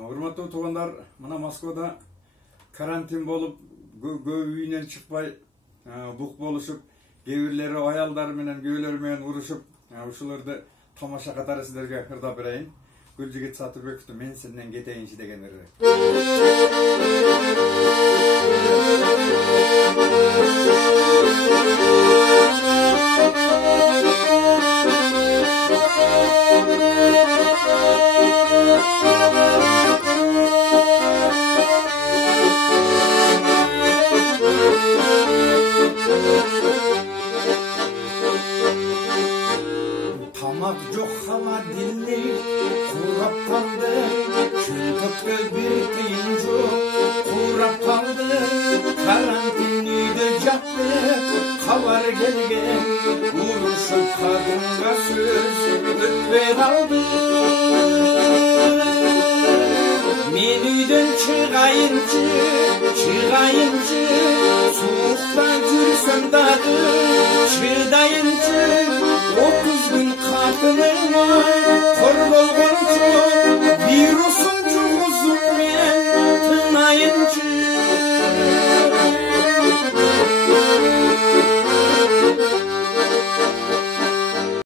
Урматтуу туугандар, мына Москвада карантин болуп, көп үйүнөн чыкпай, бук болушуп, кээ бирлери аялдары менен, күйөөлөрү менен урушуп, ушуларды тамаша катары сиздерге ырдап берейин. Гүлжигит Сатырбековду мен сенден кетейинчи деген ырды. Tamak yok hala dilli, kurap kaldı, kültükte bir deyince kurap kaldı, karantinide yattı, kavar gelgen, vuruşup kadınga söz ötme kaldı. Men uyden çıkayınca, soğukta yürüsem dağı, çıdayınca, 30 gün katınıma kor bolgonçu